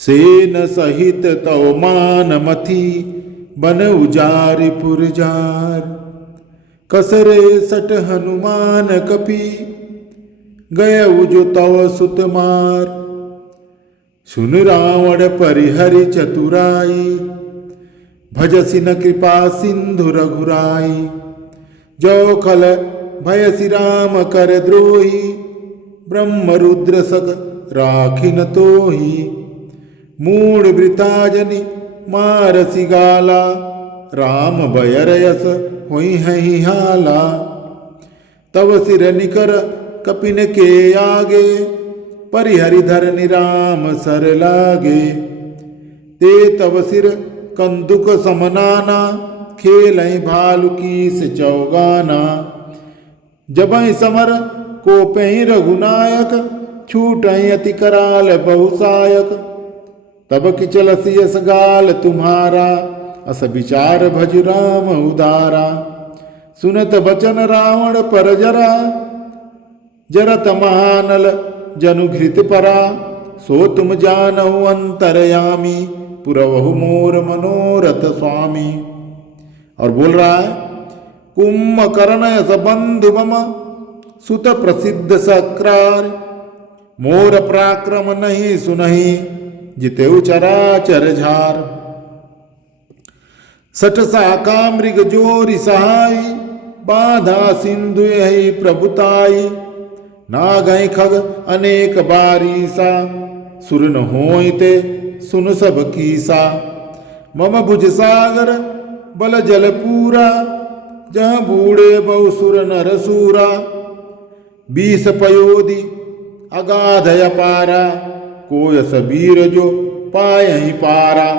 सेन सहित तव मान मथी बन उजारि पुरजार। कसरे सट हनुमान कपि गय जो तव सुत मार। सुन रावण परिहरि चतुराई भजसि न कृपा सिंधु रघुराई। जो खल भयसि राम कर द्रोही ब्रह्म रुद्र सक राखिन तोही। मूढ़ वृताजनि मारसि गाला राम भयर यस होई हहि हाला। तव सिर निकर कपिन के आगे परिहरि धरनि राम सर लागे। ते तव सिर कंदुक समनाना खेलई भालु कीस चौगाना। जबहि समर कोपहि रघुनायक छूटहि अति कराल बहुसायक। तब किचलसि यस गाल तुम्हारा अस विचार भज राम उदारा। सुनत बचन रावण पर जरा जरत महानल जनु घृत परा। सो तुम जानहु अंतरयामी पुरवहु मोर मनोरथ स्वामी। और बोल रहा है कुंभकर्ण यस बंधु मम सुत प्रसिद्ध सक्रार। मोर पराक्रम नहीं सुनहि जितेउ चराचर झार। सठ साका मृग जोरि सहाय बाधा सिंधु यही प्रभुताई। नागहि खग अनेक बारीसा सुर न होई ते सुन सब कीसा। मम भुज सागर बल जल पूरा जहाँ बूढ़े बहु सुर नर सूरा। 20 पयोधि अगाध अपारा कोय सबीर जो पायहि पारा।